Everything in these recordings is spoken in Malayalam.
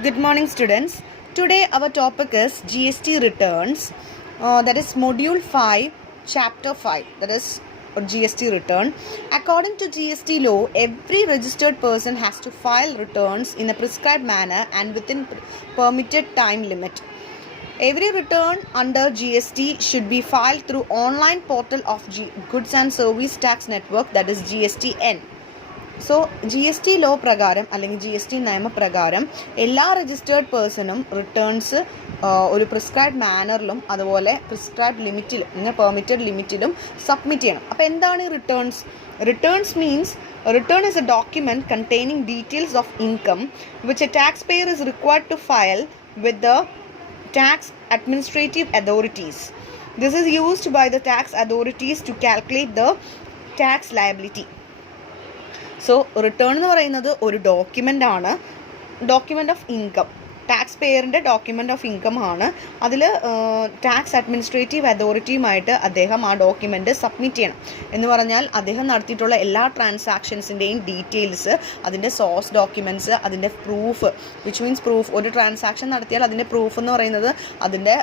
Good morning, students. Today our topic is GST returns. That is Module 5, Chapter 5. That is GST return. According to GST law, every registered person has to file returns in a prescribed manner and within permitted time limit. Every return under GST should be filed through online portal of Goods and Service Tax Network, that is GSTN. So G S T law പ്രകാരം അല്ലെങ്കിൽ ജി എസ് ടി നിയമപ്രകാരം എല്ലാ രജിസ്റ്റേർഡ് പേഴ്സണും റിട്ടേൺസ് ഒരു പ്രിസ്ക്രൈബ്ഡ് മാനറിലും അതുപോലെ പ്രിസ്ക്രൈബ്ഡ് ലിമിറ്റിലും പെർമിറ്റഡ് ലിമിറ്റിലും സബ്മിറ്റ് ചെയ്യണം. അപ്പോൾ എന്താണ് ഈ returns? Returns means return is a document containing details of income which a taxpayer is required to file with the tax administrative authorities. This is used by the tax authorities to calculate the tax liability. So return എന്ന് പറയുന്നത് ഒരു ഡോക്യുമെൻ്റ് ഓഫ് ഇൻകം, ടാക്സ് പെയറിൻ്റെ ഡോക്യുമെൻ്റ് ഓഫ് ഇൻകം ആണ്. അതിൽ ടാക്സ് അഡ്മിനിസ്ട്രേറ്റീവ് അതോറിറ്റിയുമായിട്ട് അദ്ദേഹം ആ ഡോക്യുമെൻ്റ് സബ്മിറ്റ് ചെയ്യണം. എന്ന് പറഞ്ഞാൽ അദ്ദേഹം നടത്തിയിട്ടുള്ള എല്ലാ ട്രാൻസാക്ഷൻസിൻ്റെയും ഡീറ്റെയിൽസ്, അതിൻ്റെ സോഴ്സ് ഡോക്യുമെൻറ്റ്സ്, അതിൻ്റെ പ്രൂഫ്, വിച്ച് മീൻസ് പ്രൂഫ്. ഒരു ട്രാൻസാക്ഷൻ നടത്തിയാൽ അതിൻ്റെ പ്രൂഫ് എന്ന് പറയുന്നത് അതിൻ്റെ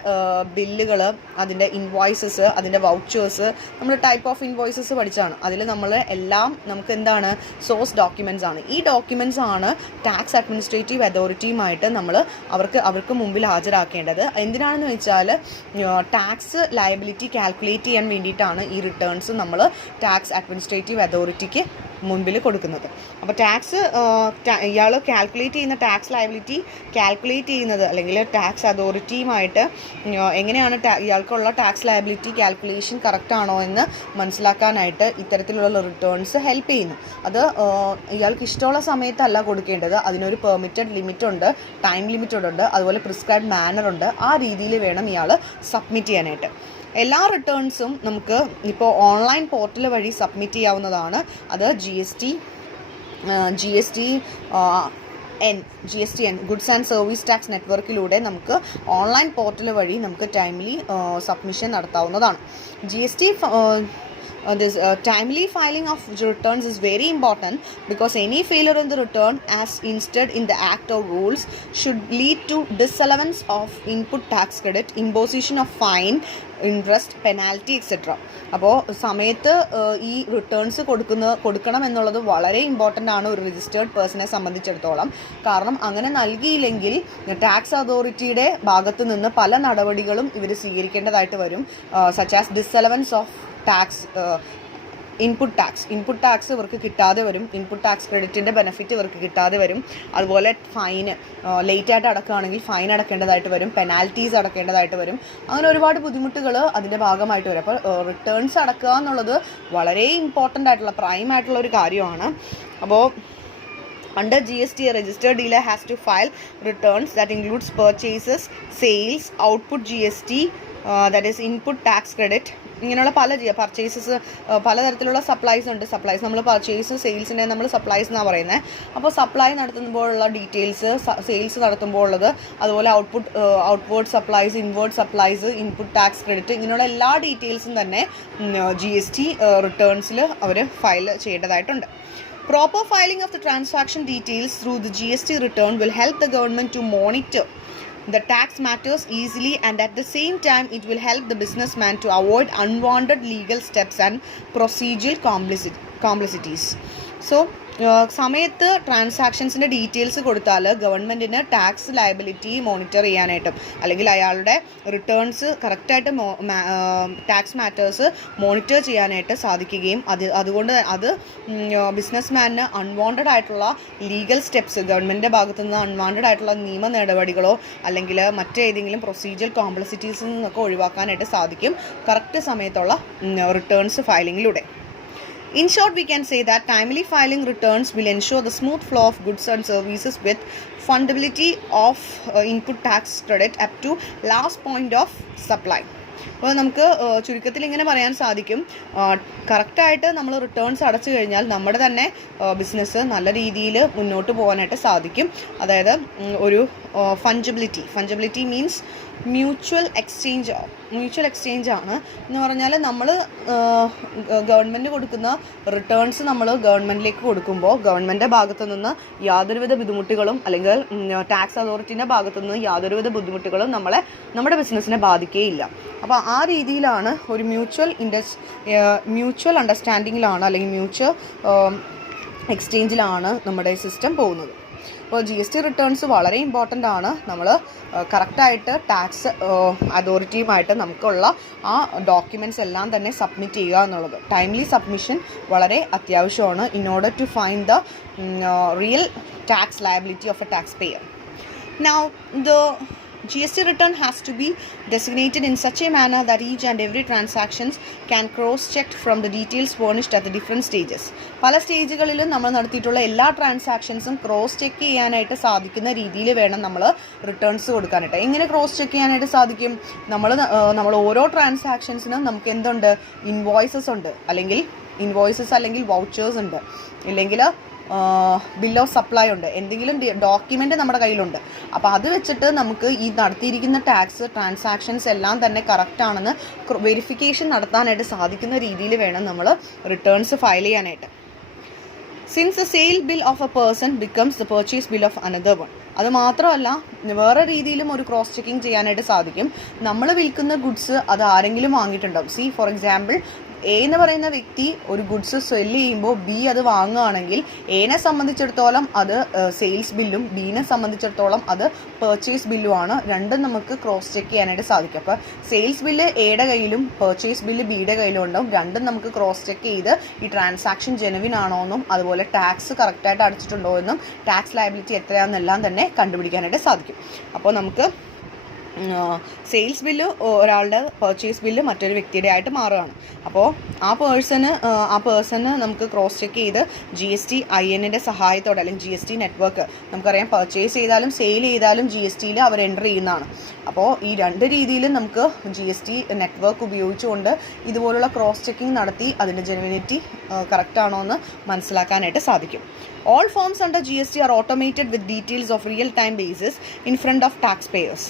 ബില്ലുകൾ, അതിൻ്റെ ഇൻവോയ്സസ്, അതിൻ്റെ വൗച്ചേഴ്സ്. നമ്മൾ ടൈപ്പ് ഓഫ് ഇൻവോയ്സസ് പഠിച്ചാണ്. അതിൽ നമ്മൾ എല്ലാം നമുക്ക് എന്താണ് സോഴ്സ് ഡോക്യുമെൻറ്റ്സ് ആണ്. ഈ ഡോക്യുമെൻറ്റ്സ് ആണ് ടാക്സ് അഡ്മിനിസ്ട്രേറ്റീവ് അതോറിറ്റിയുമായിട്ട് നമ്മൾ അവർക്ക് മുമ്പിൽ ഹാജരാക്കേണ്ടത്. എന്തിനാണെന്ന് വെച്ചാൽ ടാക്സ് ലയബിലിറ്റി കാൽക്കുലേറ്റ് ചെയ്യാൻ വേണ്ടിയിട്ടാണ് ഈ റിട്ടേൺസ് നമ്മൾ ടാക്സ് അഡ്മിനിസ്ട്രേറ്റീവ് അതോറിറ്റിക്ക് മുൻപിൽ കൊടുക്കുന്നത്. അപ്പോൾ ഇയാൾ കാൽക്കുലേറ്റ് ചെയ്യുന്ന ടാക്സ് ലയബിലിറ്റി കാൽക്കുലേറ്റ് ചെയ്യുന്നത് അല്ലെങ്കിൽ ടാക്സ് അതോറിറ്റിയുമായിട്ട് എങ്ങനെയാണ് ഇയാൾക്കുള്ള ടാക്സ് ലയബിലിറ്റി കാൽക്കുലേഷൻ കറക്റ്റ് ആണോ എന്ന് മനസ്സിലാക്കാനായിട്ട് ഇത്തരത്തിലുള്ള റിട്ടേൺസ് ഹെൽപ്പ് ചെയ്യുന്നു. അത് ഇയാൾക്ക് ഇഷ്ടമുള്ള സമയത്തല്ല കൊടുക്കേണ്ടത്. അതിനൊരു പെർമിറ്റഡ് ലിമിറ്റ് ഉണ്ട്, ടൈം ലിമിറ്റഡ് ഉണ്ട്, അതുപോലെ പ്രിസ്ക്രൈബ്ഡ് മാനർ ഉണ്ട്. ആ രീതിയിൽ വേണം ഇയാൾ സബ്മിറ്റ് ചെയ്യാനായിട്ട്. എല്ലാ റിട്ടേൺസും നമുക്ക് ഇപ്പോൾ ഓൺലൈൻ പോർട്ടൽ വഴി സബ്മിറ്റ് ചെയ്യാവുന്നതാണ്. അത് G S T N goods and service tax നെറ്റ്വർക്കിലൂടെ നമുക്ക് ഓൺലൈൻ പോർട്ടൽ വഴി നമുക്ക് ടൈംലി സബ്മിഷൻ നടത്താവുന്നതാണ്. G S T this timely filing of returns is very important because any failure in the return as instead in the act or rules should lead to disallowance of input tax credit, imposition of fine, interest, penalty, etc. അപ്പോൾ സമയത്ത് ഈ റിട്ടേൺസ് കൊടുക്കണം എന്നുള്ളത് വളരെ ഇമ്പോർട്ടൻ്റ് ആണ് ഒരു രജിസ്റ്റേർഡ് പേഴ്സണെ സംബന്ധിച്ചിടത്തോളം. കാരണം അങ്ങനെ നൽകിയില്ലെങ്കിൽ ടാക്സ് അതോറിറ്റിയുടെ ഭാഗത്തു നിന്ന് പല നടപടികളും ഇവർ സ്വീകരിക്കേണ്ടതായിട്ട് വരും. Such as disallowance of tax, input tax ഇവർക്ക് കിട്ടാതെ വരും, ഇൻപുട്ട് ടാക്സ് ക്രെഡിറ്റിൻ്റെ ബെനിഫിറ്റ് ഇവർക്ക് കിട്ടാതെ വരും. അതുപോലെ ഫൈന് ലേറ്റായിട്ട് അടക്കുകയാണെങ്കിൽ ഫൈൻ അടക്കേണ്ടതായിട്ട് വരും, പെനാൽറ്റീസ് അടക്കേണ്ടതായിട്ട് വരും. അങ്ങനെ ഒരുപാട് ബുദ്ധിമുട്ടുകൾ അതിൻ്റെ ഭാഗമായിട്ട് വരും. അപ്പോൾ റിട്ടേൺസ് അടക്കുക എന്നുള്ളത് വളരെ ഇമ്പോർട്ടൻ്റ് ആയിട്ടുള്ള പ്രൈം ആയിട്ടുള്ള ഒരു കാര്യമാണ്. അപ്പോൾ under GST, a registered dealer has to file returns that includes purchases, sales, output GST, that is input tax credit. ഇങ്ങനെയുള്ള പർച്ചേസസ്, പലതരത്തിലുള്ള സപ്ലൈസ് ഉണ്ട്. സപ്ലൈസ് നമ്മൾ പർച്ചേസ്, സെയിൽസിനെ നമ്മൾ സപ്ലൈസ് എന്നാണ് പറയുന്നത്. അപ്പോൾ സപ്ലൈ നടത്തുമ്പോഴുള്ള ഡീറ്റെയിൽസ്, സെയിൽസ് നടത്തുമ്പോൾ ഉള്ളത്, അതുപോലെ outward supplies, inward supplies, input tax credit, ഇങ്ങനെയുള്ള എല്ലാ ഡീറ്റെയിൽസും തന്നെ GST റിട്ടേൺസിൽ അവർ ഫയൽ ചെയ്യേണ്ടതായിട്ടുണ്ട്. Proper filing of the transaction details through the GST return will help the government to monitor the tax matters easily, and at the same time it will help the businessman to avoid unwanted legal steps and procedural complexities. So സമയത്ത് ട്രാൻസാക്ഷൻസിൻ്റെ ഡീറ്റെയിൽസ് കൊടുത്താൽ ഗവൺമെൻറ്റിന് ടാക്സ് ലയബിലിറ്റി മോണിറ്റർ ചെയ്യാനായിട്ടും അല്ലെങ്കിൽ അയാളുടെ റിട്ടേൺസ് കറക്റ്റായിട്ട് ടാക്സ് മാറ്റേഴ്സ് മോണിറ്റർ ചെയ്യാനായിട്ട് സാധിക്കുകയും അതുകൊണ്ട് അത് ബിസിനസ്മാനിന് അൺവാണ്ടഡ് ആയിട്ടുള്ള ലീഗൽ സ്റ്റെപ്സ്, ഗവൺമെൻറ്റിൻ്റെ ഭാഗത്തു നിന്ന് അൺവാണ്ടഡ് ആയിട്ടുള്ള നിയമ നടപടികളോ അല്ലെങ്കിൽ മറ്റേതെങ്കിലും പ്രൊസീജിയർ കോംപ്ലക്സിറ്റീസിൽ നിന്നൊക്കെ ഒഴിവാക്കാനായിട്ട് സാധിക്കും കറക്റ്റ് സമയത്തുള്ള returns ഫയലിങ്ങിലൂടെ. In short, we can say that timely filing returns will ensure the smooth flow of goods and services with fundability of input tax credit up to last point of supply. അപ്പോൾ നമുക്ക് ചുരുക്കത്തിൽ ഇങ്ങനെ പറയാൻ സാധിക്കും, കറക്റ്റായിട്ട് നമ്മൾ റിട്ടേൺസ് അടച്ചു കഴിഞ്ഞാൽ നമ്മുടെ തന്നെ ബിസിനസ് നല്ല രീതിയിൽ മുന്നോട്ട് പോകാനായിട്ട് സാധിക്കും. അതായത് ഒരു fungibility means mutual exchange mutual exchange ആണ്. എന്ന് പറഞ്ഞാൽ നമ്മൾ ഗവൺമെൻറ് കൊടുക്കുന്ന റിട്ടേൺസ് നമ്മൾ ഗവൺമെൻറ്റിലേക്ക് കൊടുക്കുമ്പോൾ ഗവൺമെൻറ്റിൻ്റെ ഭാഗത്തു നിന്ന് യാതൊരുവിധ ബുദ്ധിമുട്ടുകളും അല്ലെങ്കിൽ ടാക്സ് അതോറിറ്റിൻ്റെ ഭാഗത്തു നിന്ന് യാതൊരുവിധ ബുദ്ധിമുട്ടുകളും നമ്മുടെ ബിസിനസ്സിനെ ബാധിക്കുകയില്ല. അപ്പോൾ ആ രീതിയിലാണ് ഒരു മ്യൂച്വൽ അണ്ടർസ്റ്റാൻഡിങ്ങിലാണ് അല്ലെങ്കിൽ മ്യൂച്വൽ എക്സ്ചേഞ്ചിലാണ് നമ്മുടെ സിസ്റ്റം പോകുന്നത്. അപ്പോൾ GST റിട്ടേൺസ് വളരെ ഇമ്പോർട്ടൻ്റ് ആണ്. നമ്മൾ കറക്റ്റായിട്ട് ടാക്സ് അതോറിറ്റിയുമായിട്ട് നമുക്കുള്ള ആ ഡോക്യുമെൻറ്റ്സ് എല്ലാം തന്നെ സബ്മിറ്റ് ചെയ്യുക എന്നുള്ളത്. ടൈംലി സബ്മിഷൻ വളരെ അത്യാവശ്യമാണ് in order to find the real tax liability of a taxpayer. Now the GST return has to be designated in such a manner that each and every transactions can cross-checked from the details furnished at the different stages. പല സ്റ്റേജുകളിലും നമ്മൾ നടത്തിയിട്ടുള്ള എല്ലാ ട്രാൻസാക്ഷൻസും ക്രോസ് ചെക്ക് ചെയ്യാനായിട്ട് സാധിക്കുന്ന രീതിയിൽ വേണം നമ്മൾ റിട്ടേൺസ് കൊടുക്കാനായിട്ട്. എങ്ങനെ ക്രോസ് ചെക്ക് ചെയ്യാനായിട്ട് സാധിക്കും? നമ്മൾ ഓരോ ട്രാൻസാക്ഷൻസിനും നമുക്ക് എന്തുണ്ട്? ഇൻവോയ്സസ് ഉണ്ട്, അല്ലെങ്കിൽ വൗച്ചേഴ്സ് ഉണ്ട്, ഇല്ലെങ്കിൽ ബിൽ ഓഫ് സപ്ലൈ ഉണ്ട്, എന്തെങ്കിലും ഡോക്യുമെൻ്റ് നമ്മുടെ കയ്യിലുണ്ട്. അപ്പോൾ അത് വെച്ചിട്ട് നമുക്ക് ഈ നടത്തിയിരിക്കുന്ന ടാക്സ് ട്രാൻസാക്ഷൻസ് എല്ലാം തന്നെ കറക്റ്റ് ആണെന്ന് വെരിഫിക്കേഷൻ നടത്താനായിട്ട് സാധിക്കുന്ന രീതിയിൽ വേണം നമ്മൾ റിട്ടേൺസ് ഫയൽ ചെയ്യാനായിട്ട്. Since the sale bill of A person becomes the purchase bill of another one. അത് മാത്രമല്ല വേറെ രീതിയിലും ഒരു ക്രോസ് ചെക്കിങ് ചെയ്യാനായിട്ട് സാധിക്കും. നമ്മൾ വിൽക്കുന്ന ഗുഡ്സ് അത് ആരെങ്കിലും വാങ്ങിയിട്ടുണ്ടാവും. ഫോർ എക്സാമ്പിൾ എ എന്ന് പറയുന്ന വ്യക്തി ഒരു ഗുഡ്സ് സെല്ല് ചെയ്യുമ്പോൾ ബി അത് വാങ്ങുകയാണെങ്കിൽ എനെ സംബന്ധിച്ചിടത്തോളം അത് സെയിൽസ് ബില്ലും ബീനെ സംബന്ധിച്ചിടത്തോളം അത് പർച്ചേസ് ബില്ലുമാണ്. രണ്ടും നമുക്ക് ക്രോസ് ചെക്ക് ചെയ്യാനായിട്ട് സാധിക്കും. അപ്പോൾ സെയിൽസ് ബില്ല് എയുടെ കയ്യിലും പർച്ചേസ് ബില്ല് ബിയുടെ കയ്യിലും ഉണ്ടാവും. രണ്ടും നമുക്ക് ക്രോസ് ചെക്ക് ചെയ്ത് ഈ ട്രാൻസാക്ഷൻ ജെനുവിൻ ആണോ എന്നും അതുപോലെ ടാക്സ് കറക്റ്റായിട്ട് അടച്ചിട്ടുണ്ടോ എന്നും ടാക്സ് ലയബിലിറ്റി എത്രയാണെന്നെല്ലാം തന്നെ കണ്ടുപിടിക്കാനായിട്ട് സാധിക്കും. അപ്പോൾ നമുക്ക് സെയിൽസ് ബില്ല് ഒരാളുടെ പർച്ചേസ് ബില്ല് മറ്റൊരു വ്യക്തിയുടെ ആയിട്ട് മാറുകയാണ്. അപ്പോൾ ആ പേഴ്സണ് നമുക്ക് ക്രോസ് ചെക്ക് ചെയ്ത് GSTINൻ്റെ സഹായത്തോടെ അല്ലെങ്കിൽ GST നെറ്റ്വർക്ക്, നമുക്കറിയാം പർച്ചേസ് ചെയ്താലും സെയിൽ ചെയ്താലും GSTയിൽ അവർ എൻ്റർ ചെയ്യുന്നതാണ്. അപ്പോൾ ഈ രണ്ട് രീതിയിലും നമുക്ക് GST നെറ്റ്വർക്ക് ഉപയോഗിച്ചുകൊണ്ട് ഇതുപോലുള്ള ക്രോസ് ചെക്കിംഗ് നടത്തി അതിൻ്റെ ജെനുവിനിറ്റി കറക്റ്റ് ആണോ എന്ന് മനസ്സിലാക്കാനായിട്ട് സാധിക്കും. All forms under GST are automated with details of real-time basis in front of taxpayers.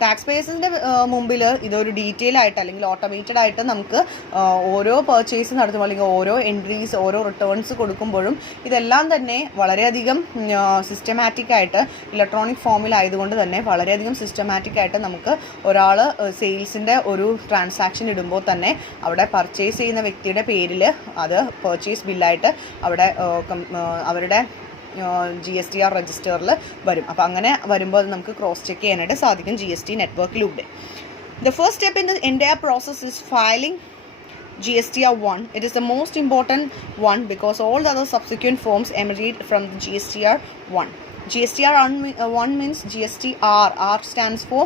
Tax പേയേഴ്സിൻ്റെ മുമ്പിൽ ഇതൊരു ഡീറ്റെയിൽ ആയിട്ട് അല്ലെങ്കിൽ ഓട്ടോമേറ്റഡ് ആയിട്ട് നമുക്ക് ഓരോ പർച്ചേസ് നടത്തുമ്പോൾ അല്ലെങ്കിൽ ഓരോ എൻട്രീസ് ഓരോ റിട്ടേൺസ് കൊടുക്കുമ്പോഴും ഇതെല്ലാം തന്നെ വളരെയധികം സിസ്റ്റമാറ്റിക് ആയിട്ട് ഇലക്ട്രോണിക് ഫോമിലായതുകൊണ്ട് തന്നെ വളരെയധികം സിസ്റ്റമാറ്റിക് ആയിട്ട് നമുക്ക് ഒരാൾ സെയിൽസിൻ്റെ ഒരു ട്രാൻസാക്ഷൻ ഇടുമ്പോൾ തന്നെ അവിടെ പർച്ചേസ് ചെയ്യുന്ന വ്യക്തിയുടെ പേരിൽ അത് പർച്ചേസ് ബില്ലായിട്ട് അവിടെ അവരുടെ GSTR രജിസ്റ്ററിൽ വരും. അപ്പോൾ അങ്ങനെ വരുമ്പോൾ അത് നമുക്ക് ക്രോസ് ചെക്ക് ചെയ്യാനായിട്ട് സാധിക്കും GST നെറ്റ്വർക്കിലൂടെ. The first step in the entire process is filing GSTR 1. It is the most important one because all the other subsequent forms emanate from the GSTR 1. GSTR 1 means GSTR. R stands for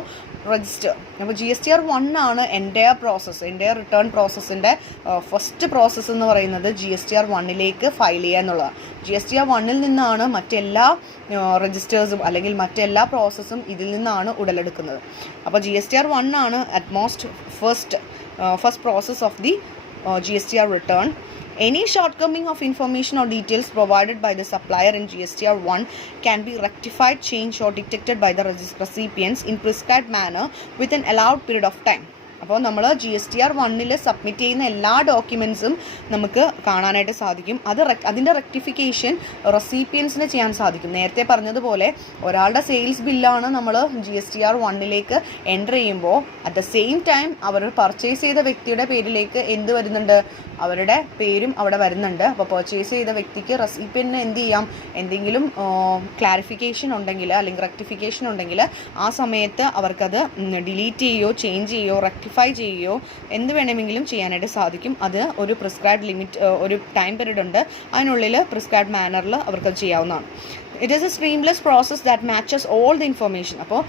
register. അപ്പോൾ GSTR 1 ആണ് എൻ്റയർ റിട്ടേൺ പ്രോസസ്സിൻ്റെ ഫസ്റ്റ് പ്രോസസ്സ് എന്ന് പറയുന്നത് GSTR 1ലേക്ക് ഫയൽ ചെയ്യുക എന്നുള്ളതാണ്. GSTR 1ൽ നിന്നാണ് മറ്റെല്ലാ രജിസ്റ്റേഴ്സും അല്ലെങ്കിൽ മറ്റെല്ലാ പ്രോസസ്സും ഇതിൽ നിന്നാണ് ഉടലെടുക്കുന്നത്. അപ്പോൾ GSTR 1 ആണ് first process of the GSTR return. Any shortcoming of information or details provided by the supplier in GSTR 1 can be rectified, changed or detected by the recipients in prescribed manner within allowed period of time. അപ്പോൾ നമ്മൾ GSTR 1ൽ സബ്മിറ്റ് ചെയ്യുന്ന എല്ലാ ഡോക്യുമെൻറ്റ്സും നമുക്ക് കാണാനായിട്ട് സാധിക്കും. അതിൻ്റെ റെക്ടിഫിക്കേഷൻ റെസിപ്പിയൻസിന് ചെയ്യാൻ സാധിക്കും. നേരത്തെ പറഞ്ഞതുപോലെ ഒരാളുടെ സെയിൽസ് ബില്ലാണ് നമ്മൾ GSTR 1ലേക്ക് എൻ്റർ ചെയ്യുമ്പോൾ അറ്റ് ദ സെയിം ടൈം അവർ പർച്ചേസ് ചെയ്ത വ്യക്തിയുടെ പേരിലേക്ക് എന്ത് വരുന്നുണ്ട്? അവരുടെ പേരും അവിടെ വരുന്നുണ്ട്. അപ്പോൾ പർച്ചേസ് ചെയ്ത വ്യക്തിക്ക് റെസിപ്പിയൻറ്റിന് എന്ത് ചെയ്യാം? എന്തെങ്കിലും ക്ലാരിഫിക്കേഷൻ ഉണ്ടെങ്കിൽ അല്ലെങ്കിൽ റെക്ടിഫിക്കേഷൻ ഉണ്ടെങ്കിൽ ആ സമയത്ത് അവർക്കത് ഡിലീറ്റ് ചെയ്യുകയോ ചേഞ്ച് ചെയ്യുകയോ റെക്ടിഫൈ ചെയ്യുകയോ എന്ത് വേണമെങ്കിലും ചെയ്യാനായിട്ട് സാധിക്കും. അത് ഒരു പ്രിസ്ക്രൈബ്ഡ് ലിമിറ്റ് ഒരു ടൈം പീരീഡ് ഉണ്ട്, അതിനുള്ളിൽ പ്രിസ്ക്രൈബ്ഡ് മാനറിൽ അവർക്കത് ചെയ്യാവുന്നതാണ്. It is a streamless process that matches all the information. അപ്പോൾ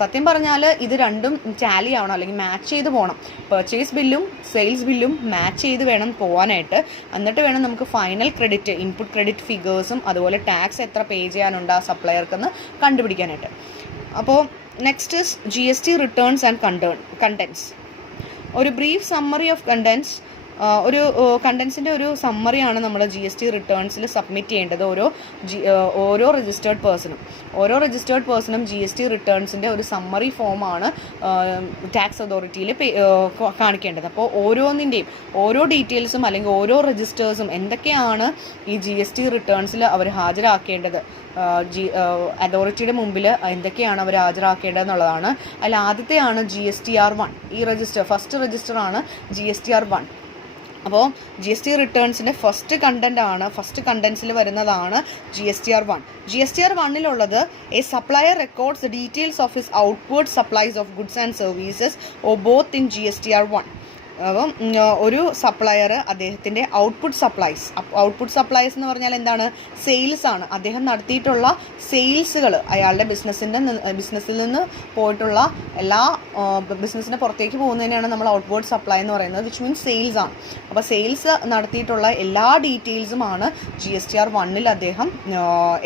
സത്യം പറഞ്ഞാൽ ഇത് രണ്ടും ടാലി ആവണം അല്ലെങ്കിൽ മാച്ച് ചെയ്ത് പോകണം. പർച്ചേസ് ബില്ലും സെയിൽസ് ബില്ലും മാച്ച് ചെയ്ത് വേണം പോകാനായിട്ട്. എന്നിട്ട് വേണം നമുക്ക് ഫൈനൽ ക്രെഡിറ്റ് ഇൻപുട്ട് ക്രെഡിറ്റ് ഫിഗേഴ്സും അതുപോലെ ടാക്സ് എത്ര പേ ചെയ്യാനുണ്ട് ആ സപ്ലയർക്കെന്ന് കണ്ടുപിടിക്കാനായിട്ട്. അപ്പോൾ next is GST returns and contents. ഒരു ബ്രീഫ് സമ്മറി ഓഫ് കണ്ടൻസ് ഒരു കണ്ടൻസിൻ്റെ ഒരു സമ്മറിയാണ് നമ്മൾ GST റിട്ടേൺസിൽ സബ്മിറ്റ് ചെയ്യേണ്ടത് ഓരോ രജിസ്റ്റേർഡ് പേഴ്സണും GST റിട്ടേൺസിൻ്റെ ഒരു സമ്മറി ഫോമാണ് ടാക്സ് അതോറിറ്റിയിൽ കാണിക്കേണ്ടത്. അപ്പോൾ ഓരോ ഡീറ്റെയിൽസും അല്ലെങ്കിൽ ഓരോ രജിസ്റ്റേഴ്സും എന്തൊക്കെയാണ് ഈ GST റിട്ടേൺസിൽ അവർ ഹാജരാക്കേണ്ടത്, അതോറിറ്റിയുടെ മുമ്പിൽ എന്തൊക്കെയാണ് അവർ ഹാജരാക്കേണ്ടത് എന്നുള്ളതാണ്. അതിൽ ആദ്യത്തെയാണ് GSTR1. ഈ ഫസ്റ്റ് രജിസ്റ്ററാണ് GSTR1. അപ്പോൾ GST റിട്ടേൺസിൻ്റെ ഫസ്റ്റ് കണ്ടൻസിൽ വരുന്നതാണ് GSTR1. GSTR1-ലുള്ളത് a supplier records the details of his outward supplies of goods and services or both in GSTR1. അപ്പം ഒരു സപ്ലയർ അദ്ദേഹത്തിൻ്റെ ഔട്ട്പുട്ട് സപ്ലൈസ് എന്ന് പറഞ്ഞാൽ എന്താണ്? സെയിൽസ് ആണ്. അദ്ദേഹം നടത്തിയിട്ടുള്ള സെയിൽസുകൾ, അയാളുടെ ബിസിനസ്സിൽ നിന്ന് പോയിട്ടുള്ള എല്ലാ ബിസിനസ്സിൻ്റെ പുറത്തേക്ക് പോകുന്നതിനാണ് നമ്മൾ ഔട്ട്വേർഡ് സപ്ലൈ എന്ന് പറയുന്നത്, വിച്ച് മീൻസ് സെയിൽസ് ആണ്. അപ്പോൾ സെയിൽസ് നടത്തിയിട്ടുള്ള എല്ലാ ഡീറ്റെയിൽസുമാണ് GSTR1-ൽ അദ്ദേഹം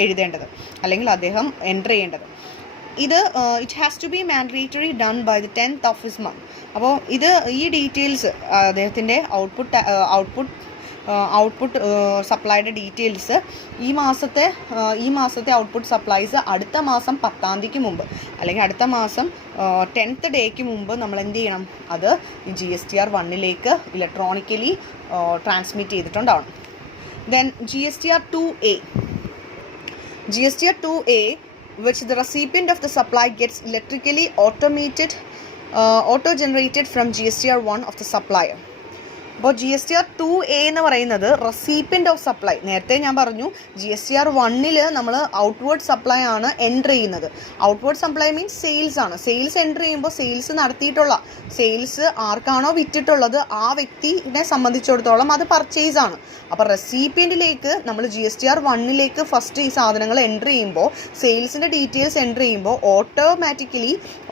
എഴുതേണ്ടത് അല്ലെങ്കിൽ അദ്ദേഹം എൻ്റർ ചെയ്യേണ്ടത്. ഇത് it has to be mandatory done by the 10th of his month. അപ്പോൾ ഈ ഡീറ്റെയിൽസ് അദ്ദേഹത്തിൻ്റെ ഔട്ട്പുട്ട് സപ്ലൈയുടെ ഡീറ്റെയിൽസ് ഈ മാസത്തെ ഔട്ട്പുട്ട് സപ്ലൈസ് അടുത്ത മാസം 10ാം തീയതിക്ക് മുമ്പ് അല്ലെങ്കിൽ അടുത്ത മാസം 10th ഡേക്ക് മുമ്പ് നമ്മൾ എന്ത് ചെയ്യണം? അത് GSTR1-ലേക്ക് ഇലക്ട്രോണിക്കലി ട്രാൻസ്മിറ്റ് ചെയ്തിട്ടുണ്ടാവണം. Then GSTR2A, which the recipient of the supply gets electrically auto-generated from GSTR1 of the supplier. അപ്പോൾ GSTR2A എന്ന് പറയുന്നത് റെസിപ്പിയൻ്റ് ഓഫ് സപ്ലൈ. നേരത്തെ ഞാൻ പറഞ്ഞു GSTR1-ൽ നമ്മൾ ഔട്ട്വേർഡ് സപ്ലൈ ആണ് എൻ്റർ ചെയ്യുന്നത്. ഔട്ട്വേർഡ് സപ്ലൈ മീൻസ് സെയിൽസ് ആണ്. സെയിൽസ് എൻ്റർ ചെയ്യുമ്പോൾ സെയിൽസ് ആർക്കാണോ വിറ്റിട്ടുള്ളത് ആ വ്യക്തിനെ സംബന്ധിച്ചിടത്തോളം അത് പർച്ചേസ് ആണ്. അപ്പോൾ റെസിപ്പിയൻറ്റിലേക്ക് നമ്മൾ GSTR1-ലേക്ക് ഫസ്റ്റ് ഈ സാധനങ്ങൾ എൻ്റർ ചെയ്യുമ്പോൾ, സെയിൽസിൻ്റെ ഡീറ്റെയിൽസ് എൻ്റർ ചെയ്യുമ്പോൾ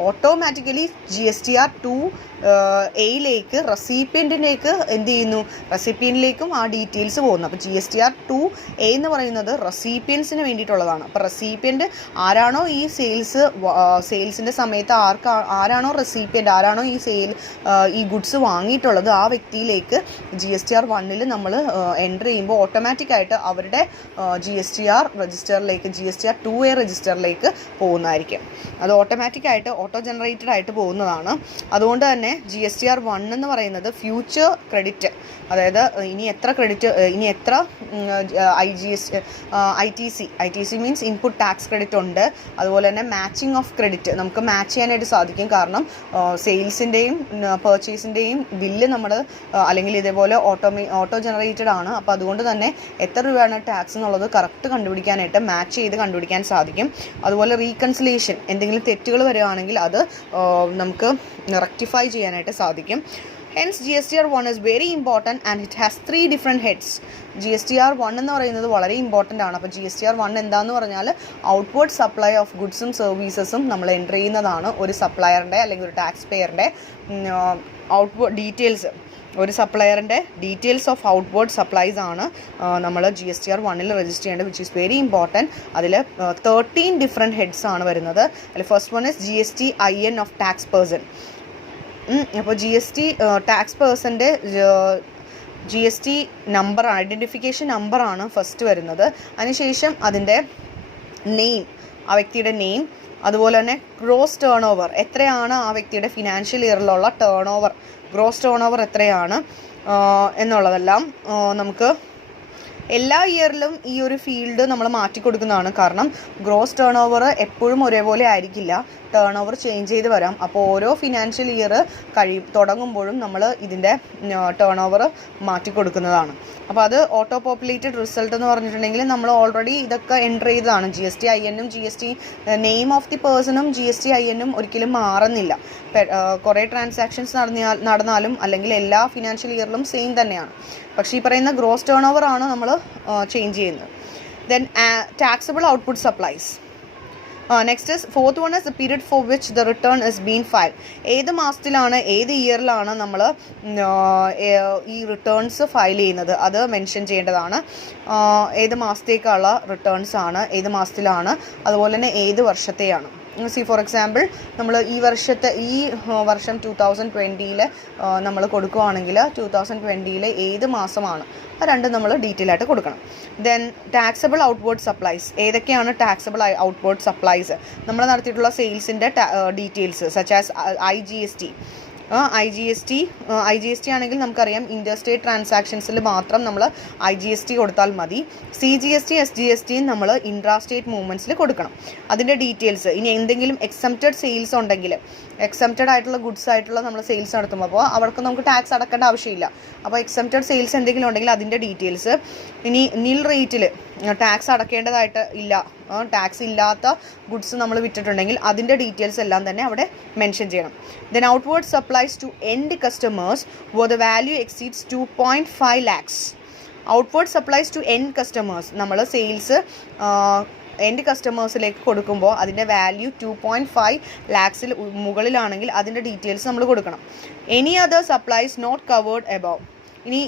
ഓട്ടോമാറ്റിക്കലി GSTR2A-യിലേക്ക് റെസിപ്പിയൻറ്റിലേക്ക് എന്ത് ചെയ്യുന്നു? റെസിപ്പിയൻറ്റിലേക്കും ആ ഡീറ്റെയിൽസ് പോകുന്നു. അപ്പോൾ GSTR2A എന്ന് പറയുന്നത് റെസിപ്പിയൻസിന് വേണ്ടിയിട്ടുള്ളതാണ്. അപ്പോൾ റെസിപ്പിയൻറ്റ് ആരാണോ ഈ സെയിൽസിൻ്റെ സമയത്ത് ആരാണോ റെസിപ്പിയൻറ്റ്, ആരാണോ ഈ ഗുഡ്സ് വാങ്ങിയിട്ടുള്ളത് ആ വ്യക്തിയിലേക്ക് GSTR1-ൽ നമ്മൾ എൻ്റർ ചെയ്യുമ്പോൾ ഓട്ടോമാറ്റിക്കായിട്ട് അവരുടെ GSTR2A രജിസ്റ്ററിലേക്ക് പോകുന്നതായിരിക്കും. അത് ഓട്ടോമാറ്റിക്കായിട്ട് ഓട്ടോ ജനറേറ്റഡ് പോകുന്നതാണ്. അതുകൊണ്ട് തന്നെ GSTR1 എന്ന് പറയുന്നത് ഫ്യൂച്ചർ ക്രെഡിറ്റ്, അതായത് ഇനി എത്ര ITC means input tax credit ഉണ്ട്. അതുപോലെ തന്നെ മാച്ചിങ് ഓഫ് ക്രെഡിറ്റ് നമുക്ക് മാച്ച് ചെയ്യാനായിട്ട് സാധിക്കും. കാരണം സെയിൽസിൻ്റെയും പർച്ചേസിൻ്റെയും ബില്ല് നമ്മൾ അല്ലെങ്കിൽ ഇതേപോലെ ഓട്ടോ ജനറേറ്റഡ് ആണ്. അപ്പോൾ അതുകൊണ്ട് തന്നെ എത്ര രൂപയാണ് ടാക്സ് എന്നുള്ളത് കറക്റ്റ് കണ്ടുപിടിക്കാനായിട്ട് മാച്ച് ചെയ്ത് കണ്ടുപിടിക്കാൻ സാധിക്കും. അതുപോലെ റീകൺസിലേഷൻ, എന്തെങ്കിലും തെറ്റുകൾ വരികയാണെങ്കിൽ അത് നമുക്ക് റെക്ടിഫൈ ചെയ്യാനായിട്ട് സാധിക്കും. Hence GSTR1 is very important and it has 3 different heads. GSTR1 എന്ന് പറയുന്നത് വളരെ ഇമ്പോർട്ടൻ്റ് ആണ്. അപ്പോൾ GSTR1 എന്താണെന്ന് പറഞ്ഞാൽ ഔട്ട്വേർഡ് സപ്ലൈ ഓഫ് ഗുഡ്സും സർവീസസും നമ്മൾ എൻ്റർ ചെയ്യുന്നതാണ്. ഒരു സപ്ലയറിൻ്റെ അല്ലെങ്കിൽ ഒരു ടാക്സ് പേയറിൻ്റെ ഔട്ട്വേർഡ് ഡീറ്റെയിൽസ്, ഒരു സപ്ലയറിൻ്റെ ഡീറ്റെയിൽസ് ഓഫ് ഔട്ട്വേർഡ് സപ്ലൈസ് ആണ് നമ്മൾ GSTR1-ൽ രജിസ്റ്റർ ചെയ്യേണ്ടത്, വിച്ച് ഈസ് വെരി ഇമ്പോർട്ടൻറ്റ്. അതിൽ 13 ഡിഫറെൻറ്റ് ഹെഡ്സ് ആണ് വരുന്നത്. അതിൽ first one is GSTIN of tax person. അപ്പോൾ ടാക്സ് പേഴ്സൻ്റെ GST നമ്പറാണ്, ഐഡൻറ്റിഫിക്കേഷൻ നമ്പറാണ് ഫസ്റ്റ് വരുന്നത്. അതിനുശേഷം അതിൻ്റെ നെയിം, ആ വ്യക്തിയുടെ നെയിം, അതുപോലെ തന്നെ ഗ്രോസ് ടേൺ ഓവർ, എത്രയാണ് ആ വ്യക്തിയുടെ ഫിനാൻഷ്യൽ ഇയറിലുള്ള ഗ്രോസ് ടേൺ ഓവർ എത്രയാണ് എന്നുള്ളതെല്ലാം നമുക്ക് എല്ലാ ഇയറിലും ഈ ഒരു ഫീൽഡ് നമ്മൾ മാറ്റിക്കൊടുക്കുന്നതാണ്. കാരണം ഗ്രോസ് ടേൺ ഓവർ എപ്പോഴും ഒരേപോലെ ആയിരിക്കില്ല, ടേൺ ഓവർ ചേഞ്ച് ചെയ്ത് വരാം. അപ്പോൾ ഓരോ ഫിനാൻഷ്യൽ ഇയർ തുടങ്ങുമ്പോഴും നമ്മൾ ഇതിൻ്റെ ടേൺ ഓവർ മാറ്റിക്കൊടുക്കുന്നതാണ്. അപ്പോൾ അത് ഓട്ടോ പോപ്പുലേറ്റഡ് റിസൾട്ട് എന്ന് പറഞ്ഞിട്ടുണ്ടെങ്കിൽ നമ്മൾ ഓൾറെഡി ഇതൊക്കെ എൻ്റർ ചെയ്തതാണ്. GSTIN-ഉം നെയിം ഓഫ് ദി പേഴ്സണും GSTIN-ഉം ഒരിക്കലും മാറുന്നില്ല. കുറേ ട്രാൻസാക്ഷൻസ് നടന്നാലും അല്ലെങ്കിൽ എല്ലാ ഫിനാൻഷ്യൽ ഇയറിലും സെയിം തന്നെയാണ്. പക്ഷേ ഈ പറയുന്ന ഗ്രോസ് ടേൺ ഓവർ ആണ് നമ്മൾ ചേഞ്ച് ചെയ്യുന്നത്. Then taxable output supplies. Next is fourth one is the period four which the return is been file. ഏത് മാസത്തിലാണ്, ഏത് ഇയറിലാണ് നമ്മൾ ഈ റിട്ടേൺസ് ഫയൽ ചെയ്യുന്നത് അത് മെൻഷൻ ചെയ്യേണ്ടതാണ്. ഏത് മാസത്തേക്കുള്ള റിട്ടേൺസ് ആണ്, ഏത് മാസത്തിലാണ്, അതുപോലെ തന്നെ ഏത് വർഷത്തെയാണ്. സി ഫോർ എക്സാമ്പിൾ നമ്മൾ ഈ വർഷം 2020 നമ്മൾ കൊടുക്കുകയാണെങ്കിൽ 2020 ഏത് മാസമാണ് ആ രണ്ടും നമ്മൾ ഡീറ്റെയിൽ ആയിട്ട് കൊടുക്കണം. ദെൻ ടാക്സബിൾ ഔട്ട്വേർഡ് സപ്ലൈസ്, ഏതൊക്കെയാണ് ടാക്സബിൾ ഔട്ട്വേർഡ് സപ്ലൈസ്, നമ്മൾ നടത്തിയിട്ടുള്ള സെയിൽസിൻ്റെ details such as IGST. IGST ആണെങ്കിൽ നമുക്കറിയാം ഇൻഡർസ്റ്റേറ്റ് ട്രാൻസാക്ഷൻസിൽ മാത്രം നമ്മൾ IGST കൊടുത്താൽ മതി. CGST SGST നമ്മൾ ഇൻട്രാസ്റ്റേറ്റ് മൂവ്മെൻറ്റ്സിൽ കൊടുക്കണം. അതിൻ്റെ ഡീറ്റെയിൽസ്, ഇനി എന്തെങ്കിലും എക്സംപ്റ്റഡ് സെയിൽസ് ഉണ്ടെങ്കിൽ, എക്സംപ്റ്റഡ് ആയിട്ടുള്ള ഗുഡ്സ് ആയിട്ടുള്ള നമ്മൾ സെയിൽസ് നടത്തുമ്പോൾ അപ്പോൾ അവർക്ക് നമുക്ക് ടാക്സ് അടക്കേണ്ട ആവശ്യമില്ല. അപ്പോൾ എക്സംപ്റ്റഡ് സെയിൽസ് എന്തെങ്കിലും ഉണ്ടെങ്കിൽ അതിൻ്റെ ഡീറ്റെയിൽസ്. ഇനി നിൽ റേറ്റിൽ ടാക്സ് അടക്കേണ്ടതായിട്ട് ഇല്ല, ടാക്സ് ഇല്ലാത്ത ഗുഡ്സ് നമ്മൾ വിറ്റിട്ടുണ്ടെങ്കിൽ അതിൻ്റെ ഡീറ്റെയിൽസ് എല്ലാം തന്നെ അവിടെ മെൻഷൻ ചെയ്യണം. Then outward supplies to end customers who the value exceeds 2.5 lakhs. Outward supplies to end customers, നമ്മൾ സെയിൽസ് എൻഡ് കസ്റ്റമേഴ്സിലേക്ക് കൊടുക്കുമ്പോൾ അതിൻ്റെ വാല്യൂ 2.5 lakhs മുകളിലാണെങ്കിൽ അതിൻ്റെ ഡീറ്റെയിൽസ് നമ്മൾ കൊടുക്കണം. Any other supplies not covered above, ഇനി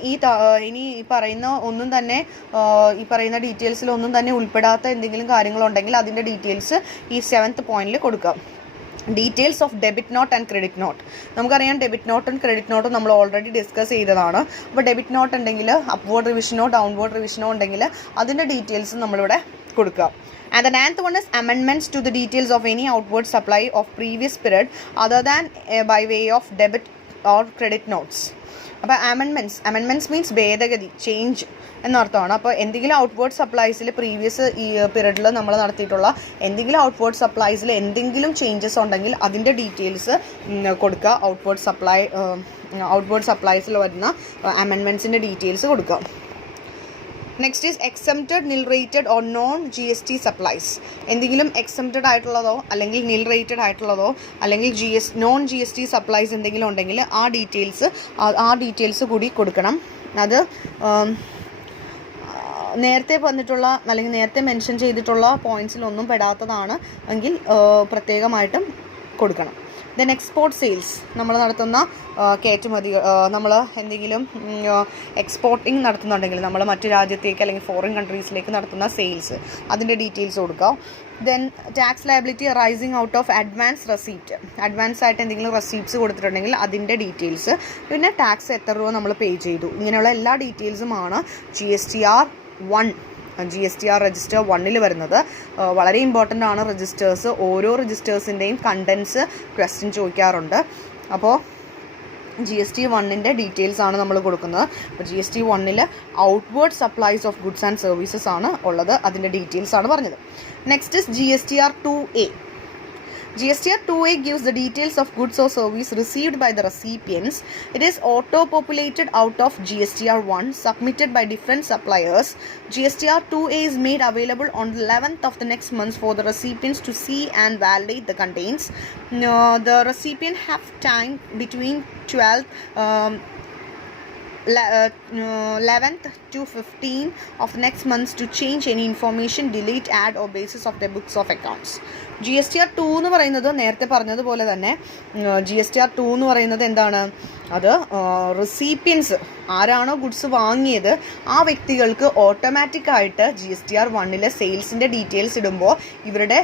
ഈ പറയുന്ന ഒന്നും തന്നെ ഈ പറയുന്ന ഡീറ്റെയിൽസിലൊന്നും തന്നെ ഉൾപ്പെടാത്ത എന്തെങ്കിലും കാര്യങ്ങളുണ്ടെങ്കിൽ അതിൻ്റെ ഡീറ്റെയിൽസ് ഈ 7th പോയിന്റിൽ കൊടുക്കുക. Details of debit not and credit note, നമുക്കറിയാം ഡെബിറ്റ് നോട്ടും ക്രെഡിറ്റ് നോട്ടും നമ്മൾ ഓൾറെഡി ഡിസ്കസ് ചെയ്തതാണ്. അപ്പോൾ ഡെബിറ്റ് നോട്ട് ഉണ്ടെങ്കിൽ അപ്വേർഡ് റിവിഷനോ ഡൗൺവേർഡ് റിവിഷനോ ഉണ്ടെങ്കിൽ അതിൻ്റെ ഡീറ്റെയിൽസ് നമ്മളിവിടെ കൊടുക്കുക. And the 9th one is amendments to the details of any outward supply of previous period other than by way of debit or credit notes. അപ്പോൾ അമെൻമെൻറ്റ്സ് മീൻസ് ഭേദഗതി, ചേഞ്ച് എന്നർത്ഥമാണ്. അപ്പോൾ എന്തെങ്കിലും ഔട്ട്വേർഡ് സപ്ലൈസിൽ പ്രീവിയസ് ഈ പീരീഡിൽ നമ്മൾ നടത്തിയിട്ടുള്ള എന്തെങ്കിലും ഔട്ട്വേർഡ് സപ്ലൈസിൽ എന്തെങ്കിലും ചേഞ്ചസ് ഉണ്ടെങ്കിൽ അതിൻ്റെ ഡീറ്റെയിൽസ് കൊടുക്കുക. ഔട്ട്വേർഡ് സപ്ലൈസിൽ വരുന്ന അമെൻമെൻറ്റ്സിൻ്റെ ഡീറ്റെയിൽസ് കൊടുക്കുക. നെക്സ്റ്റ് ഈസ് എക്സംപ്റ്റഡ് നിൽ rated or non GST supplies, എന്തെങ്കിലും എക്സംപ്റ്റഡ് ആയിട്ടുള്ളതോ അല്ലെങ്കിൽ നിൽ റേറ്റഡ് ആയിട്ടുള്ളതോ അല്ലെങ്കിൽ നോൺ GST സപ്ലൈസ് എന്തെങ്കിലും ഉണ്ടെങ്കിൽ ആ ഡീറ്റെയിൽസ് കൂടി കൊടുക്കണം. അത് നേരത്തെ വന്നിട്ടുള്ള അല്ലെങ്കിൽ നേരത്തെ മെൻഷൻ ചെയ്തിട്ടുള്ള പോയിൻറ്റ്സിലൊന്നും പെടാത്തതാണ് എങ്കിൽ പ്രത്യേകമായിട്ടും കൊടുക്കണം. ദെൻ എക്സ്പോർട്ട് സെയിൽസ്, നമ്മൾ നടത്തുന്ന കയറ്റുമതി, നമ്മൾ എന്തെങ്കിലും എക്സ്പോർട്ടിങ് നടത്തുന്നുണ്ടെങ്കിൽ നമ്മൾ മറ്റു രാജ്യത്തേക്ക് അല്ലെങ്കിൽ ഫോറിൻ കൺട്രീസിലേക്ക് നടത്തുന്ന സെയിൽസ് അതിൻ്റെ ഡീറ്റെയിൽസ് കൊടുക്കുക. Then tax liability arising out of advance receipt, advance ആയിട്ട് എന്തെങ്കിലും റെസീപ്റ്റ്സ് കൊടുത്തിട്ടുണ്ടെങ്കിൽ അതിൻ്റെ ഡീറ്റെയിൽസ്, പിന്നെ ടാക്സ് എത്ര രൂപ നമ്മൾ പേ ചെയ്തു, ഇങ്ങനെയുള്ള എല്ലാ ഡീറ്റെയിൽസുമാണ് GSTR 1 രജിസ്റ്റർ 1 വരുന്നത്. വളരെ ഇമ്പോർട്ടൻ്റ് ആണ് രജിസ്റ്റേഴ്സ്. ഓരോ രജിസ്റ്റേഴ്സിൻ്റെയും കണ്ടൻസ് ക്വസ്റ്റ്യൻ ചോദിക്കാറുണ്ട്. അപ്പോൾ GST 1 ഡീറ്റെയിൽസ് ആണ് നമ്മൾ കൊടുക്കുന്നത്. അപ്പോൾ GST 1 outward supplies of goods and services ആണ് ഉള്ളത്, അതിൻ്റെ ഡീറ്റെയിൽസ് ആണ് പറഞ്ഞത്. Next is GSTR 2A. GSTR 2A gives the details of goods or service received by the recipients. It is auto-populated out of GSTR 1 submitted by different suppliers. GSTR 2A is made available on the 11th of the next month for the recipients to see and validate the contents. The recipient have time between 11th to 15th of next month to change any information, delete, add or basis of their books of accounts. GSTR 2 എന്ന് പറയുന്നത് നേരത്തെ പറഞ്ഞതുപോലെ തന്നെ GSTR 2 എന്ന് പറയുന്നത് എന്താണ്, അത് റെസിപ്പിയൻസ് ആരാണോ ഗുഡ്സ് വാങ്ങിയത് ആ വ്യക്തികൾക്ക് ഓട്ടോമാറ്റിക്കായിട്ട് GSTR 1 സെയിൽസിൻ്റെ ഡീറ്റെയിൽസ് ഇടുമ്പോൾ ഇവരുടെ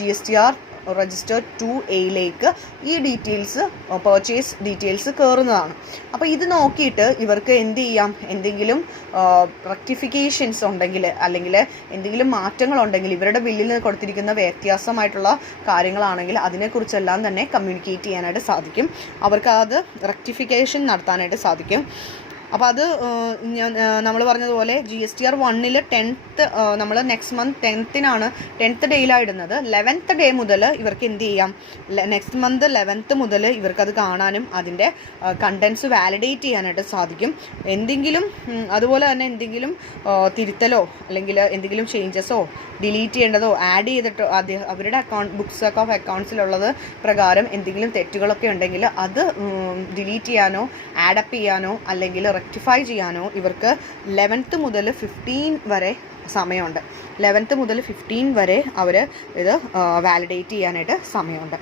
GSTR രജിസ്റ്റർ 2A ഈ ഡീറ്റെയിൽസ് പർച്ചേസ് ഡീറ്റെയിൽസ് കയറുന്നതാണ്. അപ്പോൾ ഇത് നോക്കിയിട്ട് ഇവർക്ക് എന്ത് ചെയ്യാം, എന്തെങ്കിലും റെക്ടിഫിക്കേഷൻസ് ഉണ്ടെങ്കിൽ അല്ലെങ്കിൽ എന്തെങ്കിലും മാറ്റങ്ങളുണ്ടെങ്കിൽ ഇവരുടെ ബില്ലിൽ കൊടുത്തിരിക്കുന്ന വ്യത്യാസമായിട്ടുള്ള കാര്യങ്ങളാണെങ്കിൽ അതിനെക്കുറിച്ചെല്ലാം തന്നെ കമ്മ്യൂണിക്കേറ്റ് ചെയ്യാനായിട്ട് സാധിക്കും, അവർക്ക് അത് റെക്ടിഫിക്കേഷൻ നടത്താനായിട്ട് സാധിക്കും. അപ്പോൾ അത് നമ്മൾ പറഞ്ഞതുപോലെ GSTR 1 10th നമ്മൾ നെക്സ്റ്റ് മന്ത് 10th ഡേയിലാണ് ഇടുന്നത്. 11th ഡേ മുതൽ ഇവർക്ക് എന്ത് ചെയ്യാം, നെക്സ്റ്റ് മന്ത് 11th മുതൽ ഇവർക്കത് കാണാനും അതിൻ്റെ കണ്ടൻസ് വാലിഡേറ്റ് ചെയ്യാനായിട്ട് സാധിക്കും. അതുപോലെ തന്നെ എന്തെങ്കിലും തിരുത്തലോ അല്ലെങ്കിൽ എന്തെങ്കിലും ചേഞ്ചസോ ഡിലീറ്റ് ചെയ്യേണ്ടതോ ആഡ് ചെയ്തിട്ടോ അവരുടെ ബുക്സ് ഓഫ് അക്കൗണ്ട്സിലുള്ളത് പ്രകാരം എന്തെങ്കിലും തെറ്റുകളൊക്കെ ഉണ്ടെങ്കിൽ അത് ഡിലീറ്റ് ചെയ്യാനോ ആഡപ്പ് ചെയ്യാനോ അല്ലെങ്കിൽ റെക്ടിഫൈ ചെയ്യാനോ ഇവർക്ക് 11th മുതൽ 15 വരെ സമയമുണ്ട്. 11th മുതൽ 15 വരെ അവർ ഇത് വാലിഡേറ്റ് ചെയ്യാനായിട്ട് സമയമുണ്ട്.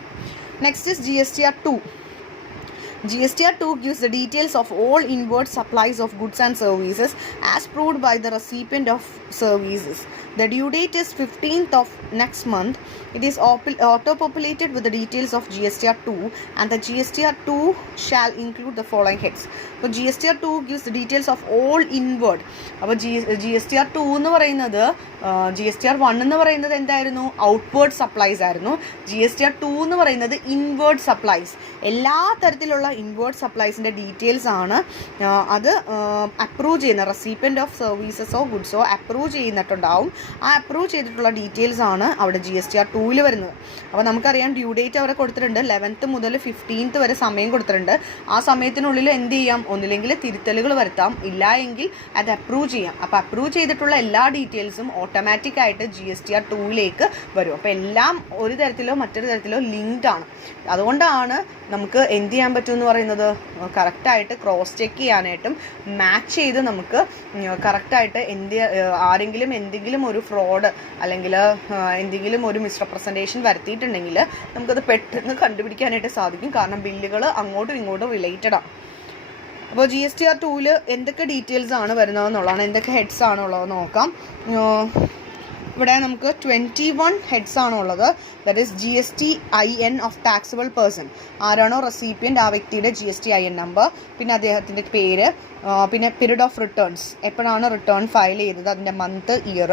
Next is GSTR 2. GSTR 2 gives the details of all inward supplies of goods and services as proved by the recipient of services. The due date is 15th of next month. It is auto-populated with the details of GSTR2, and the GSTR2 shall include the following heads. So GSTR2 gives the details of all inward. അപ്പോൾ GSTR2 എന്ന് പറയുന്നത് GSTR1 എന്ന് പറയുന്നത് എന്തായിരുന്നു? ഔട്ട്വേർഡ് സപ്ലൈസ് ആയിരുന്നു. GSTR2 എന്ന് പറയുന്നത് ഇൻവേർഡ് സപ്ലൈസ്. എല്ലാ തരത്തിലുള്ള ഇൻവേർഡ് സപ്ലൈസിൻ്റെ ഡീറ്റെയിൽസ് ആണ് അത് അപ്രൂവ് ചെയ്യുന്ന റെസിപ്പിയൻ്റ് ഓഫ് സർവീസസോ ഗുഡ്സോ അപ്രൂവ് ചെയ്യുന്നിട്ടുണ്ടാവും. ആ അപ്രൂവ് ചെയ്തിട്ടുള്ള ഡീറ്റെയിൽസ് ആണ് അവിടെ GSTR2 വരുന്നത്. അപ്പോൾ നമുക്കറിയാം ഡ്യൂ ഡേറ്റ് അവരെ കൊടുത്തിട്ടുണ്ട് 11th മുതൽ 15th വരെ സമയം കൊടുത്തിട്ടുണ്ട്. ആ സമയത്തിനുള്ളിൽ എന്ത് ചെയ്യാം? ഒന്നില്ലെങ്കിൽ തിരുത്തലുകൾ വരുത്താം, ഇല്ല എങ്കിൽ അത് അപ്രൂവ് ചെയ്യാം. അപ്പോൾ അപ്രൂവ് ചെയ്തിട്ടുള്ള എല്ലാ ഡീറ്റെയിൽസും ഓട്ടോമാറ്റിക്കായിട്ട് GSTR2 വരും. അപ്പോൾ എല്ലാം ഒരു തരത്തിലോ മറ്റൊരു തരത്തിലോ ലിങ്ക്ഡ് ആണ്. അതുകൊണ്ടാണ് നമുക്ക് എന്ത് ചെയ്യാൻ പറ്റുമെന്ന് പറയുന്നത്, കറക്റ്റായിട്ട് ക്രോസ് ചെക്ക് ചെയ്യാനായിട്ടും മാച്ച് ചെയ്ത് നമുക്ക് കറക്റ്റായിട്ട് ആരെങ്കിലും എന്തെങ്കിലും ഒരു ഫ്രോഡ് അല്ലെങ്കിൽ എന്തെങ്കിലും ഒരു മിസ്റെപ്രസെൻറ്റേഷൻ വരുത്തിയിട്ടുണ്ടെങ്കിൽ നമുക്കത് പെട്ടെന്ന് കണ്ടുപിടിക്കാനായിട്ട് സാധിക്കും. കാരണം ബില്ലുകൾ അങ്ങോട്ടും ഇങ്ങോട്ടും റിലേറ്റഡാണ്. അപ്പോൾ GSTR2 എന്തൊക്കെ ഡീറ്റെയിൽസ് ആണ് വരുന്നതെന്നുള്ളതാണ്, എന്തൊക്കെ ഹെഡ്സ് ആണുള്ളത് നോക്കാം. ഇവിടെ നമുക്ക് 21 ഹെഡ്സ് ആണുള്ളത്. That is GSTIN of taxable person. ആരാണോ റെസിപ്പിയൻ്റ് ആ വ്യക്തിയുടെ GSTIN നമ്പർ, പിന്നെ അദ്ദേഹത്തിൻ്റെ പേര്, പിന്നെ പീരീഡ് ഓഫ് റിട്ടേൺസ്, എപ്പോഴാണ് റിട്ടേൺ ഫയൽ ചെയ്തത്, അതിൻ്റെ month, year.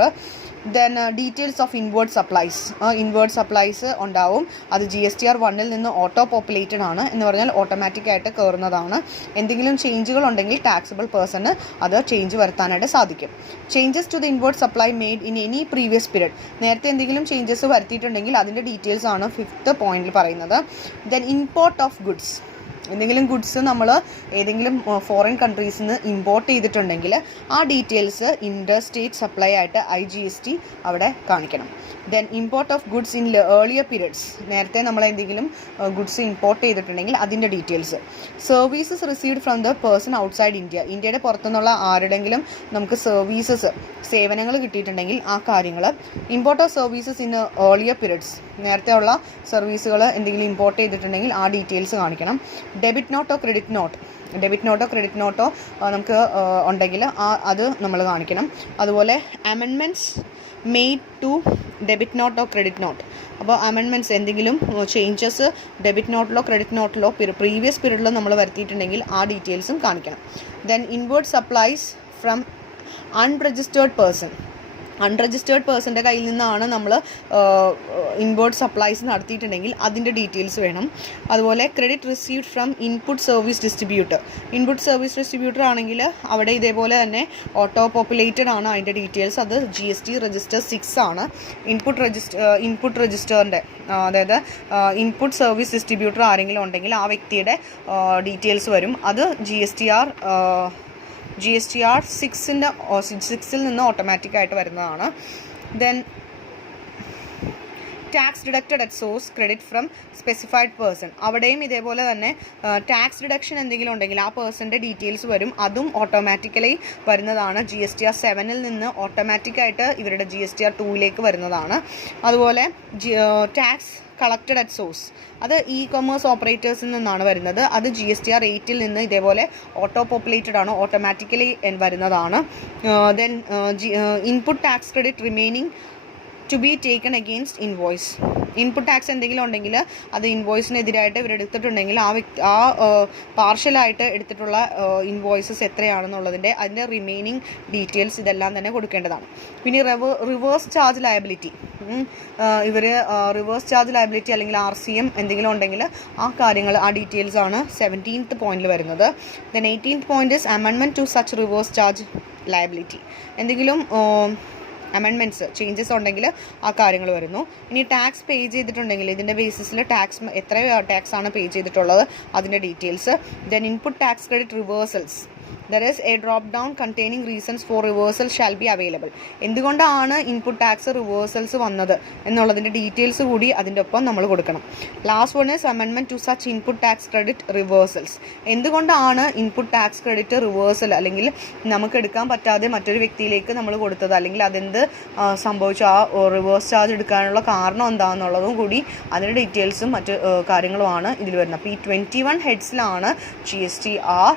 Then details of inward supplies. Inward supplies ഉണ്ടാവും. അത് GSTR1 നിന്ന് ഓട്ടോ പോപ്പുലേറ്റഡ് ആണ്, എന്ന് പറഞ്ഞാൽ ഓട്ടോമാറ്റിക്കായിട്ട് കയറുന്നതാണ്. എന്തെങ്കിലും ചേഞ്ചുകൾ ഉണ്ടെങ്കിൽ ടാക്സബിൾ പേഴ്സണ് അത് ചേഞ്ച് വരുത്താനായിട്ട് സാധിക്കും. Changes to the inward supply made in any previous period. നേരത്തെ എന്തെങ്കിലും ചേഞ്ചസ് വരുത്തിയിട്ടുണ്ടെങ്കിൽ അതിൻ്റെ ഡീറ്റെയിൽസ് ആണ് 5th പോയിന്റിൽ പറയുന്നത്. Then import of goods. എന്തെങ്കിലും ഗുഡ്സ് നമ്മൾ ഏതെങ്കിലും ഫോറിൻ കൺട്രീസിൽ നിന്ന് ഇമ്പോർട്ട് ചെയ്തിട്ടുണ്ടെങ്കിൽ ആ ഡീറ്റെയിൽസ് ഇൻ്റർ സ്റ്റേറ്റ് സപ്ലൈ ആയിട്ട് IGST അവിടെ കാണിക്കണം. Then import of goods in earlier periods. നേരത്തെ നമ്മൾ എന്തെങ്കിലും ഗുഡ്സ് ഇമ്പോർട്ട് ചെയ്തിട്ടുണ്ടെങ്കിൽ അതിൻ്റെ details. Services received from the person outside India. ഇന്ത്യയുടെ പുറത്തുനിന്നുള്ള ആരുടെങ്കിലും നമുക്ക് സേവനങ്ങൾ കിട്ടിയിട്ടുണ്ടെങ്കിൽ ആ കാര്യങ്ങൾ. Import of services in earlier periods. നേരത്തെ ഉള്ള സർവീസുകൾ എന്തെങ്കിലും ഇമ്പോർട്ട് ചെയ്തിട്ടുണ്ടെങ്കിൽ ആ ഡീറ്റെയിൽസ് കാണിക്കണം. ഡെബിറ്റ് നോട്ടോ ക്രെഡിറ്റ് നോട്ടോ നമുക്ക് ഉണ്ടെങ്കിൽ അത് നമ്മൾ കാണിക്കണം. അതുപോലെ amendments made to debit note or credit note. അപ്പോൾ അമെൻമെൻറ്റ്സ് എന്തെങ്കിലും ചേഞ്ചസ് ഡെബിറ്റ് നോട്ടിലോ ക്രെഡിറ്റ് നോട്ടിലോ പ്രീവിയസ് പീരീഡിലോ നമ്മൾ വരുത്തിയിട്ടുണ്ടെങ്കിൽ ആ ഡീറ്റെയിൽസും കാണിക്കണം. Then inward supplies from unregistered person. Unregistered പേഴ്സൻ്റെ കയ്യിൽ നിന്നാണ് നമ്മൾ ഇൻവേർഡ് സപ്ലൈസ് നടത്തിയിട്ടുണ്ടെങ്കിൽ അതിൻ്റെ ഡീറ്റെയിൽസ് വേണം. അതുപോലെ credit received from input service distributor ആണെങ്കിൽ അവിടെ ഇതേപോലെ തന്നെ ഓട്ടോ പോപ്പുലേറ്റഡ് ആണ് അതിൻ്റെ ഡീറ്റെയിൽസ്. അത് GST രജിസ്റ്റർ 6 ആണ്. ഇൻപുട്ട് രജിസ്റ്ററിൻ്റെ അതായത് ഇൻപുട്ട് സർവീസ് ഡിസ്ട്രിബ്യൂട്ടർ ആരെങ്കിലും ഉണ്ടെങ്കിൽ ആ വ്യക്തിയുടെ ഡീറ്റെയിൽസ് വരും. അത് GSTR 6ൽ നിന്ന് ഓട്ടോമാറ്റിക്കായിട്ട് വരുന്നതാണ്. Then tax deducted at source credit from specified person. അവിടെയും ഇതേപോലെ തന്നെ ടാക്സ് ഡിഡക്ഷൻ എന്തെങ്കിലും ഉണ്ടെങ്കിൽ ആ പേഴ്സൻ്റെ ഡീറ്റെയിൽസ് വരും. അതും ഓട്ടോമാറ്റിക്കലി വരുന്നതാണ്. GSTR 7ൽ നിന്ന് ഓട്ടോമാറ്റിക്കായിട്ട് ഇവരുടെ GSTR2 വരുന്നതാണ്. അതുപോലെ ടാക്സ് കളക്റ്റഡ് അറ്റ് സോഴ്സ് അത് ഇ-കൊമേഴ്സ് ഓപ്പറേറ്റേഴ്സിൽ നിന്നാണ് വരുന്നത്. അത് GSTR 8ൽ നിന്ന് ഇതേപോലെ ഓട്ടോ പോപ്പുലേറ്റഡ് ആണ്, ഓട്ടോമാറ്റിക്കലി വരുന്നതാണ്. Then input tax credit remaining to be taken against invoice. Input tax എന്തെങ്കിലും ഉണ്ടെങ്കിൽ അത് ഇൻവോയ്സിനെതിരായിട്ട് ഇവരെടുത്തിട്ടുണ്ടെങ്കിൽ ആ പാർഷ്യലായിട്ട് എടുത്തിട്ടുള്ള ഇൻവോയ്സസ് എത്രയാണെന്നുള്ളതിൻ്റെ അതിൻ്റെ റിമൈനിങ് ഡീറ്റെയിൽസ് ഇതെല്ലാം തന്നെ കൊടുക്കേണ്ടതാണ്. പിന്നെ reverse charge liability. Reverse charge liability അല്ലെങ്കിൽ RCM എന്തെങ്കിലും ഉണ്ടെങ്കിൽ ആ കാര്യങ്ങൾ ആ ഡീറ്റെയിൽസ് ആണ് 17th പോയിന്റിൽ വരുന്നത്. Then 18th point is amendment to such reverse charge liability. എന്തെങ്കിലും അമെൻമെൻറ്റ്സ് ചേഞ്ചസ് ഉണ്ടെങ്കിൽ ആ കാര്യങ്ങൾ വരുന്നു. ഇനി ടാക്സ് പേ ചെയ്തിട്ടുണ്ടെങ്കിൽ ഇതിൻ്റെ ബേസിസിൽ എത്ര ടാക്സ് ആണ് പേ ചെയ്തിട്ടുള്ളത് അതിൻ്റെ details. Then input tax credit reversals. There is a drop down containing reasons for reversal shall be available. എന്തുകൊണ്ടാണ് ഇൻപുട്ട് ടാക്സ് റിവേഴ്സൽസ് വന്നത് എന്നുള്ളതിൻ്റെ ഡീറ്റെയിൽസ് കൂടി അതിൻ്റെ ഒപ്പം നമ്മൾ കൊടുക്കണം. Last one is amendment to such input tax credit reversals. എന്തുകൊണ്ടാണ് ഇൻപുട്ട് ടാക്സ് ക്രെഡിറ്റ് റിവേഴ്സൽ അല്ലെങ്കിൽ നമുക്ക് എടുക്കാൻ പറ്റാതെ മറ്റൊരു വ്യക്തിയിലേക്ക് നമ്മൾ കൊടുത്തത് അല്ലെങ്കിൽ അതെന്ത് സംഭവിച്ചു, ആ റിവേഴ്സ് ചാർജ് എടുക്കാനുള്ള കാരണം എന്താണെന്നുള്ളതും കൂടി അതിൻ്റെ ഡീറ്റെയിൽസും മറ്റ് കാര്യങ്ങളുമാണ് ഇതിൽ വരുന്നത്. അപ്പോൾ ഈ 21 ഹെഡ്സിലാണ് GSTR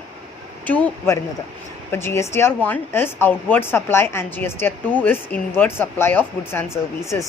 2 വരുന്നത്. ഇപ്പോൾ GSTR 1 is outward supply and GSTR 2 is inward supply of goods and services.